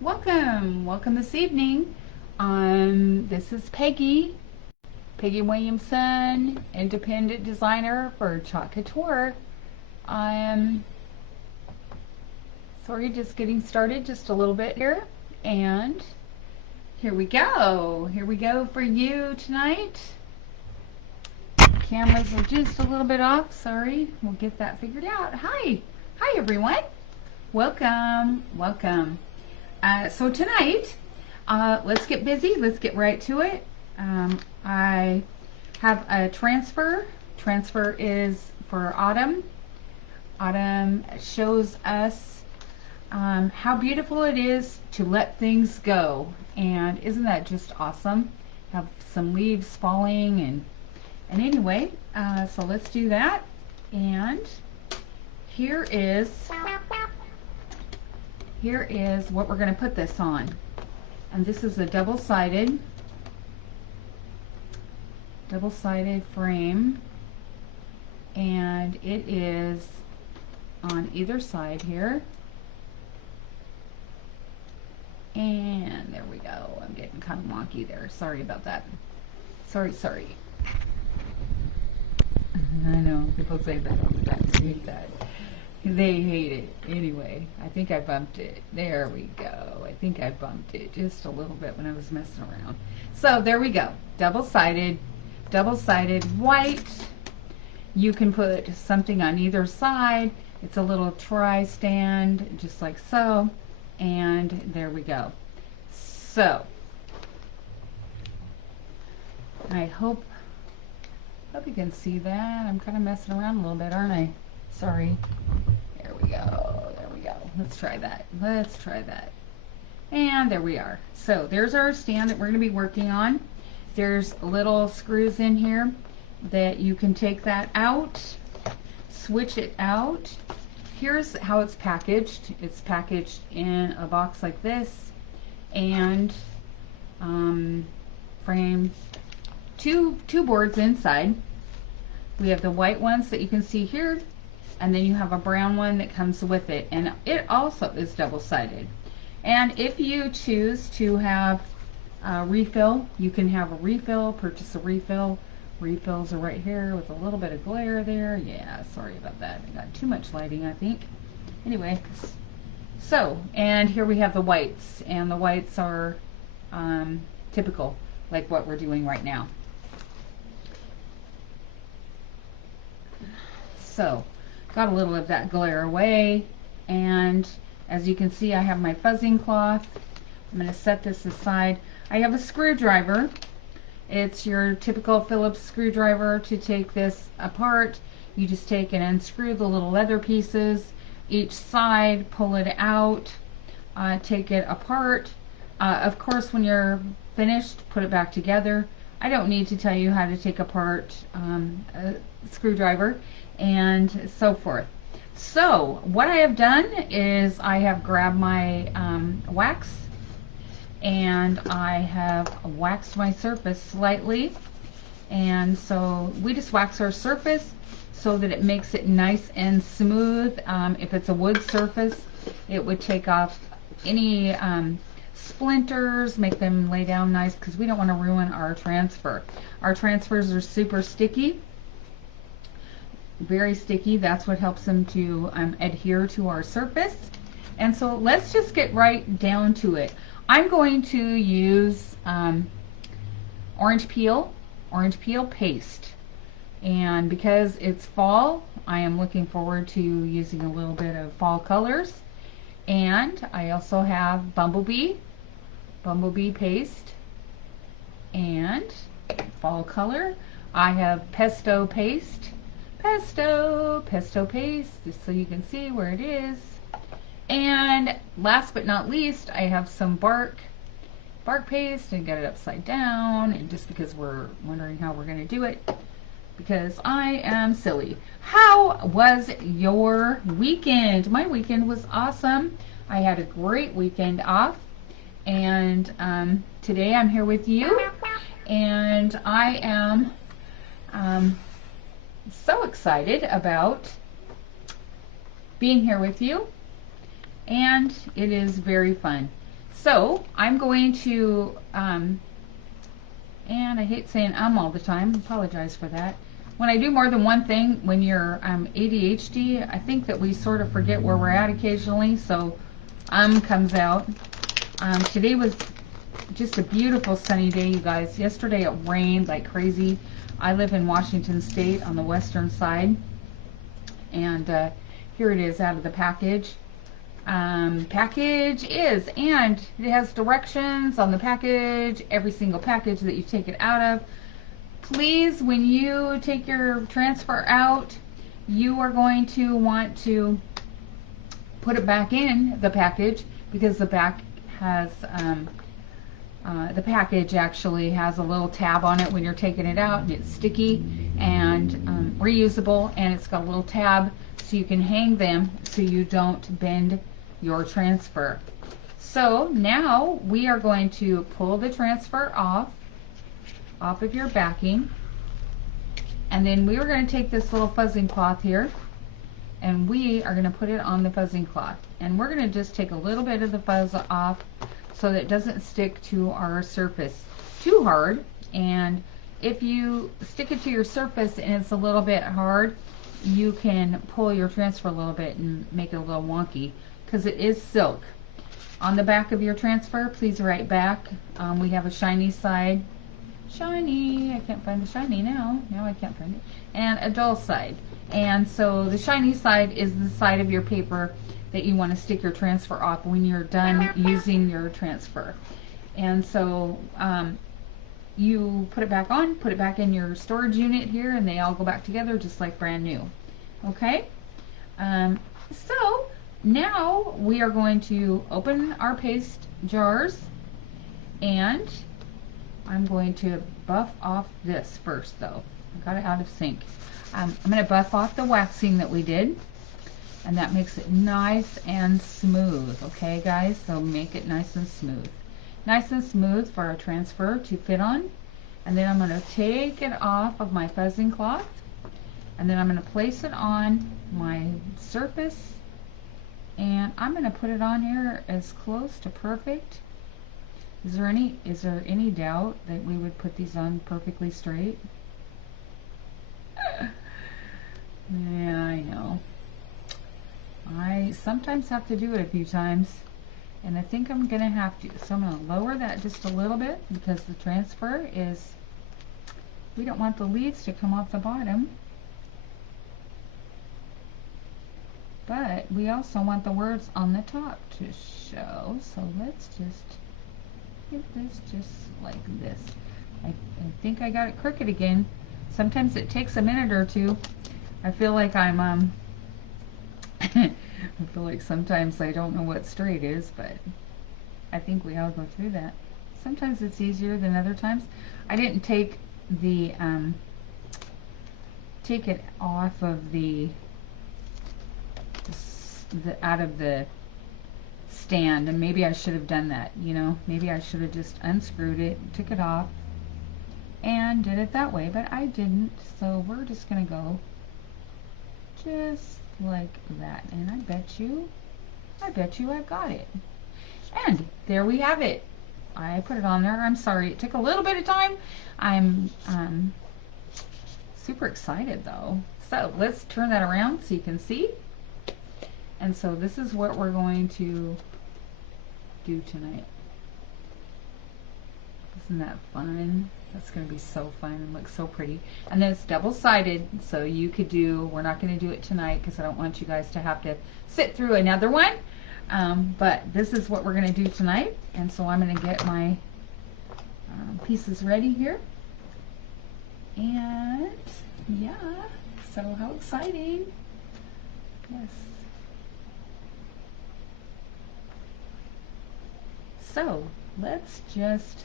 Welcome this evening. This is Peggy Williamson, independent designer for Chalk Couture. Um, sorry, just getting started just a little bit here, and here we go. Here we go for you tonight. Cameras are just a little bit off. Sorry, we'll get that figured out. Hi everyone. Welcome. So tonight, let's get busy. Let's get right to it. I have a transfer. Transfer is for autumn. Autumn shows us how beautiful it is to let things go. And isn't that just awesome? Have some leaves falling and anyway, so let's do that. And here is what we're going to put this on. And this is a double-sided frame, and it is on either side here. And there we go. I'm getting kind of wonky there. Sorry about that. Sorry. I know, people say that all the time. They hate that. They hate it. Anyway, I think I bumped it. There we go. I think I bumped it just a little bit when I was messing around. So there we go. Double-sided white. You can put something on either side. It's a little tri-stand, just like so. And there we go. So, I hope you can see that. I'm kind of messing around a little bit, aren't I? Sorry. There we go. Let's try that. And there we are. So there's our stand that we're going to be working on. There's little screws in here that you can take that out, switch it out. Here's how it's packaged. It's packaged in a box like this, and frames, two boards inside. We have the white ones that you can see here, and then you have a brown one that comes with it, and it also is double-sided. And if you choose to have a refill, you can have a refill, purchase a refill. Refills are right here with a little bit of glare there. Yeah, sorry about that. I got too much lighting, I think. Anyway, so, and here we have the whites, and the whites are typical, like what we're doing right now. So, got a little of that glare away, and as you can see, I have my fuzzing cloth. I'm going to set this aside. I have a screwdriver. It's your typical Phillips screwdriver to take this apart. You just take and unscrew the little leather pieces, each side, pull it out, take it apart. Of course, when you're finished, put it back together. I don't need to tell you how to take apart a screwdriver and so forth. So what I have done is I have grabbed my wax, and I have waxed my surface slightly, and so we just wax our surface so that it makes it nice and smooth. If it's a wood surface, it would take off any splinters, make them lay down nice, because we don't want to ruin our transfer. Our transfers are super sticky, very sticky. That's what helps them to adhere to our surface. And so let's just get right down to it. I'm going to use orange peel paste, and because it's fall, I am looking forward to using a little bit of fall colors. And I also have bumblebee paste and fall color. I have pesto paste, just so you can see where it is. And last but not least, I have some bark paste, and get it upside down, and just because we're wondering how we're going to do it, because I am silly. How was your weekend? My weekend was awesome. I had a great weekend off, and today I'm here with you, and I am so excited about being here with you, and it is very fun. So I'm going to, and I hate saying all the time, apologize for that. When I do more than one thing, when you're ADHD, I think that we sort of forget where we're at occasionally, so comes out. Today was just a beautiful sunny day, you guys. Yesterday it rained like crazy. I live in Washington State on the western side, and here it is out of the package. Package is, and it has directions on the package, every single package that you take it out of. Please, when you take your transfer out, you are going to want to put it back in the package, because the back has the package actually has a little tab on it when you're taking it out, and it's sticky and reusable, and it's got a little tab so you can hang them so you don't bend your transfer. So now we are going to pull the transfer off of your backing, and then we are going to take this little fuzzing cloth here, and we are going to put it on the fuzzing cloth, and we're going to just take a little bit of the fuzz off so that it doesn't stick to our surface too hard. And if you stick it to your surface and it's a little bit hard, you can pull your transfer a little bit and make it a little wonky, because it is silk. On the back of your transfer, please write back. We have a shiny side. Shiny, I can't find the shiny now. Now I can't find it. And a dull side. And so the shiny side is the side of your paper that you want to stick your transfer off when you're done using your transfer. And so you put it back on, put it back in your storage unit here, and they all go back together just like brand new. Okay? So now we are going to open our paste jars, and I'm going to buff off this first though. I got it out of sync. I'm going to buff off the waxing that we did, and that makes it nice and smooth. Okay guys, so make it nice and smooth. Nice and smooth for our transfer to fit on. And then I'm going to take it off of my fuzzing cloth, and then I'm going to place it on my surface, and I'm going to put it on here as close to perfect. Is there any doubt that we would put these on perfectly straight? Yeah, I know. I sometimes have to do it a few times, and I think I'm gonna have to. So I'm gonna lower that just a little bit, because the transfer is, we don't want the leaves to come off the bottom, but we also want the words on the top to show. So let's just get this just like this. I think I got it crooked again. Sometimes it takes a minute or two. I feel like I'm I feel like sometimes I don't know what straight is, but I think we all go through that. Sometimes it's easier than other times. I didn't take the take it off of the out of the stand, and maybe I should have done that, you know. Maybe I should have just unscrewed it, took it off, and did it that way, but I didn't. So we're just gonna go just like that, and I bet you I've got it. And there we have it. I put it on there. I'm sorry it took a little bit of time. I'm super excited though. So let's turn that around so you can see. And so this is what we're going to do tonight. Isn't that fun? That's going to be so fun and look so pretty. And then it's double-sided, so you could do, we're not going to do it tonight because I don't want you guys to have to sit through another one. But this is what we're going to do tonight. And so I'm going to get my pieces ready here. And yeah, so how exciting. Yes. So let's just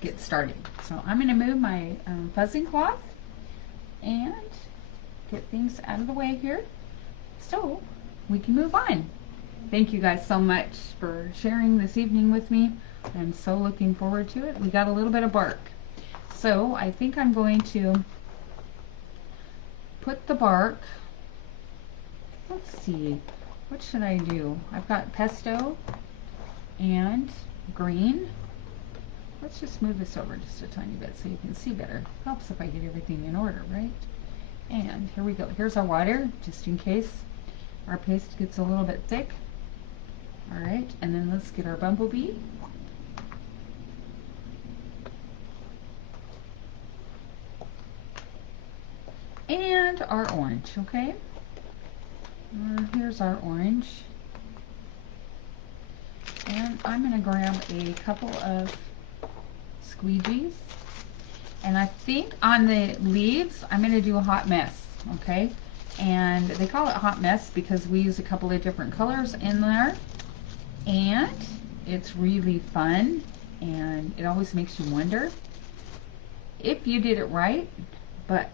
get started. So I'm going to move my fuzzing cloth and get things out of the way here so we can move on. Thank you guys so much for sharing this evening with me. I'm so looking forward to it. We got a little bit of bark. So I think I'm going to put the bark. Let's see, what should I do? I've got pesto and green. Let's just move this over just a tiny bit so you can see better. Helps if I get everything in order, right? And here we go. Here's our water, just in case our paste gets a little bit thick. All right, and then let's get our bumblebee. And our orange, okay? Here's our orange. And I'm going to grab a couple of squeegees. And I think on the leaves, I'm going to do a hot mess, okay? And they call it hot mess because we use a couple of different colors in there. And it's really fun. And it always makes you wonder if you did it right. But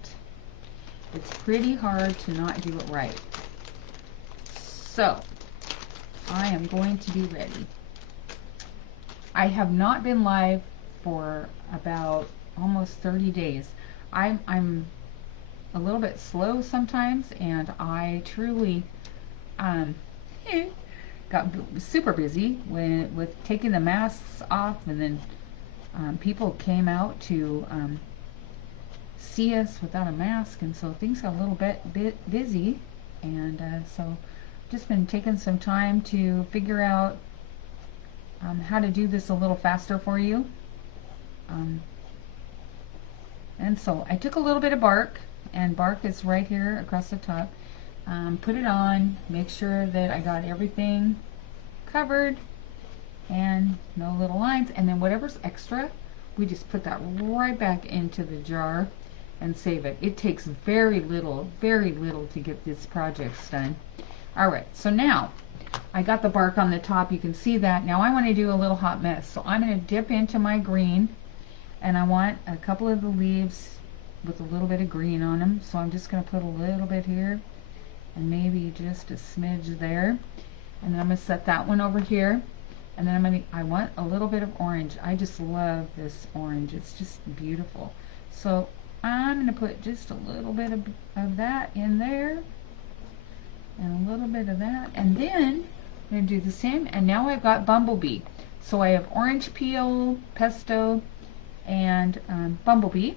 it's pretty hard to not do it right. So, I am going to be ready. I have not been live for about almost 30 days. I'm a little bit slow sometimes, and I truly got super busy with taking the masks off, and then people came out to see us without a mask, and so things got a little bit busy, and so just been taking some time to figure out how to do this a little faster for you. And so I took a little bit of bark, and bark is right here across the top. Put it on, make sure that I got everything covered and no little lines, and then whatever's extra, we just put that right back into the jar and save it. It takes very little to get this project done. Alright, so now I got the bark on the top, you can see that. Now I want to do a little hot mess, so I'm going to dip into my green, and I want a couple of the leaves with a little bit of green on them, so I'm just going to put a little bit here and maybe just a smidge there, and then I'm going to set that one over here, and then I want a little bit of orange. I just love this orange, it's just beautiful. So I'm going to put just a little bit of that in there and a little bit of that, and then I'm going to do the same. And now I've got bumblebee, so I have orange peel, pesto, and bumblebee,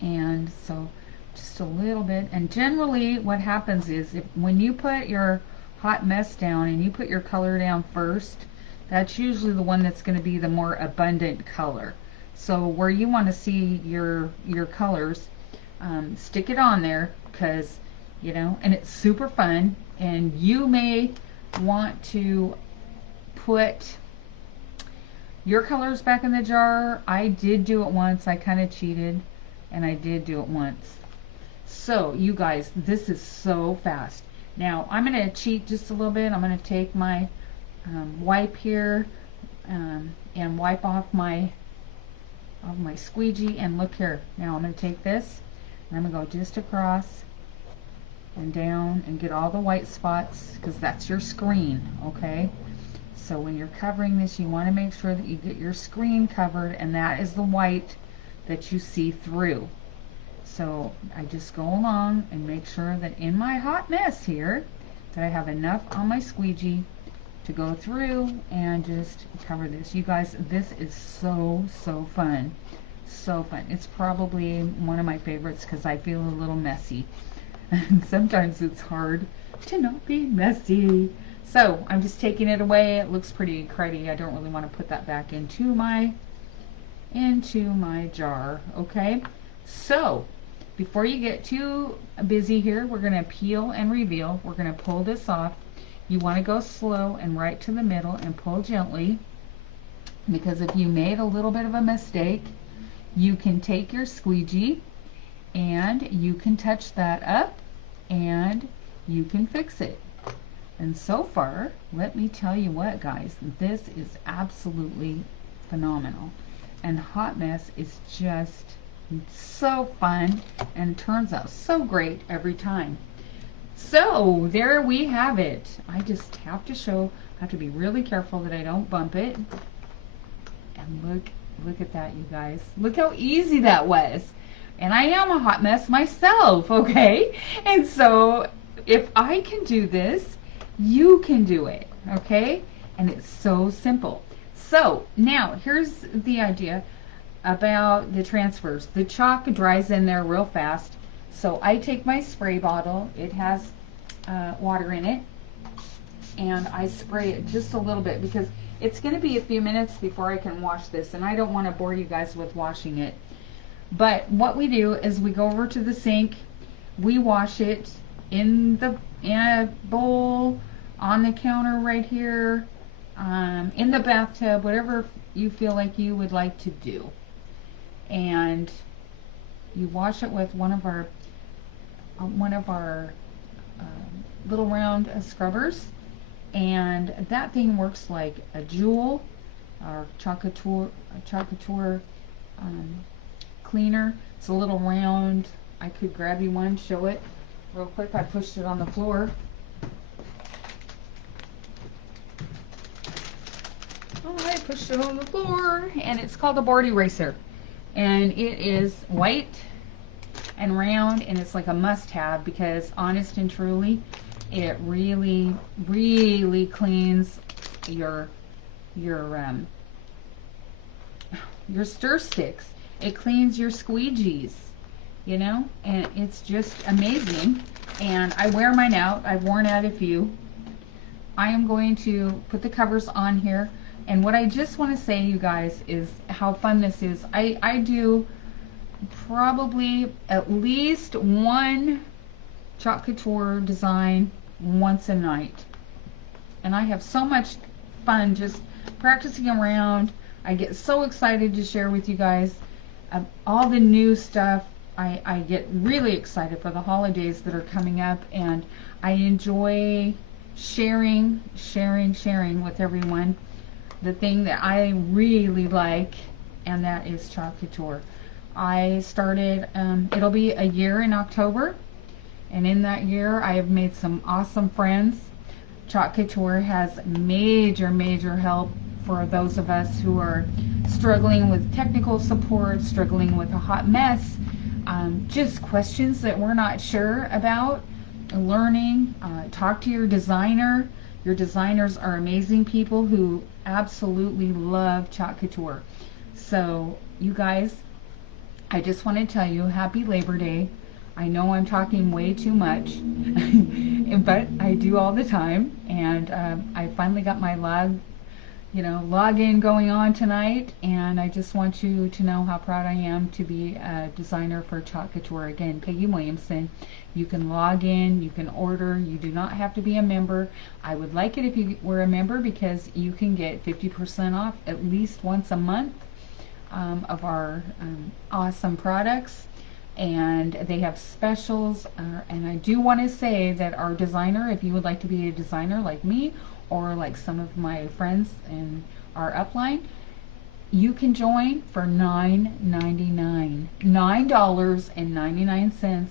and so just a little bit. And generally what happens is when you put your hot mess down and you put your color down first, that's usually the one that's going to be the more abundant color. So where you want to see your colors, stick it on there, because you know, and it's super fun. And you may want to put your colors back in the jar. I did do it once. I kind of cheated, and I did do it once. So you guys, this is so fast. Now I'm going to cheat just a little bit. I'm going to take my wipe here and wipe off my squeegee, and look here. Now I'm going to take this and I'm going to go just across and down and get all the white spots, because that's your screen, okay? So when you're covering this, you want to make sure that you get your screen covered, and that is the white that you see through. So I just go along and make sure that in my hot mess here that I have enough on my squeegee to go through and just cover this. You guys, this is so fun. So fun. It's probably one of my favorites because I feel a little messy. And sometimes it's hard to not be messy. So I'm just taking it away. It looks pretty cruddy. I don't really want to put that back into my jar. Okay, so before you get too busy here, we're going to peel and reveal. We're going to pull this off. You want to go slow and right to the middle and pull gently, because if you made a little bit of a mistake, you can take your squeegee and you can touch that up and you can fix it. And so far, let me tell you what, guys, this is absolutely phenomenal. And hot mess is just so fun and turns out so great every time. So there we have it. I just have to be really careful that I don't bump it. And look Look at that, you guys. Look how easy that was. And I am a hot mess myself, okay? And so if I can do this, you can do it, okay? And it's so simple. So now here's the idea about the transfers. The chalk dries in there real fast. So I take my spray bottle. It has water in it. And I spray it just a little bit because it's going to be a few minutes before I can wash this. And I don't want to bore you guys with washing it. But what we do is we go over to the sink. We wash it in a bowl, on the counter right here, in the bathtub, whatever you feel like you would like to do. And you wash it with one of our little round scrubbers, and that thing works like a jewel. Our Chocateur cleaner. It's a little round. I could grab you one, show it real quick. I pushed it on the floor. Oh, I pushed it on the floor, and it's called a board eraser. And it is white and round, and it's like a must-have because, honest and truly, it really, really cleans your stir sticks. It cleans your squeegees, you know, and it's just amazing. And I wear mine out. I've worn out a few. I am going to put the covers on here. And what I just want to say, you guys, is how fun this is. I do probably at least one Chalk Couture design once a night. And I have so much fun just practicing around. I get so excited to share with you guys all the new stuff. I get really excited for the holidays that are coming up, and I enjoy sharing with everyone the thing that I really like, and that is Chalk Couture. I started, it'll be a year in October, and in that year I have made some awesome friends. Chalk Couture has major help for those of us who are struggling with technical support, struggling with a hot mess, just questions that we're not sure about, learning. Talk to your designer. Your designers are amazing people who absolutely love Chalk Couture. So, you guys, I just want to tell you, happy Labor Day. I know I'm talking way too much, but I do all the time. And I finally got my login going on tonight, and I just want you to know how proud I am to be a designer for Chalk Couture. Again, Peggy Williamson. You can log in, you can order, you do not have to be a member. I would like it if you were a member because you can get 50% off at least once a month of our awesome products. And they have specials, and I do want to say that our designer, if you would like to be a designer like me or like some of my friends in our upline, you can join for $9.99, $9.99,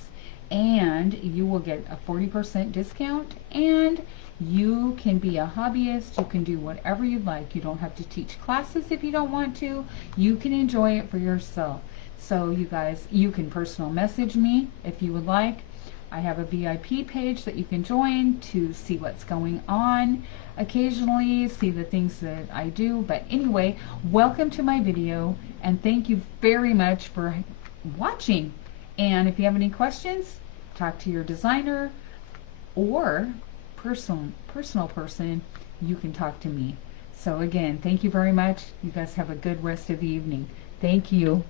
and you will get a 40% discount, and you can be a hobbyist. You can do whatever you'd like. You don't have to teach classes if you don't want to. You can enjoy it for yourself. So you guys, you can personal message me if you would like. I have a VIP page that you can join to see what's going on occasionally, see the things that I do. But anyway, welcome to my video, and thank you very much for watching. And if you have any questions, talk to your designer, or personal person, you can talk to me. So again, thank you very much. You guys have a good rest of the evening. Thank you.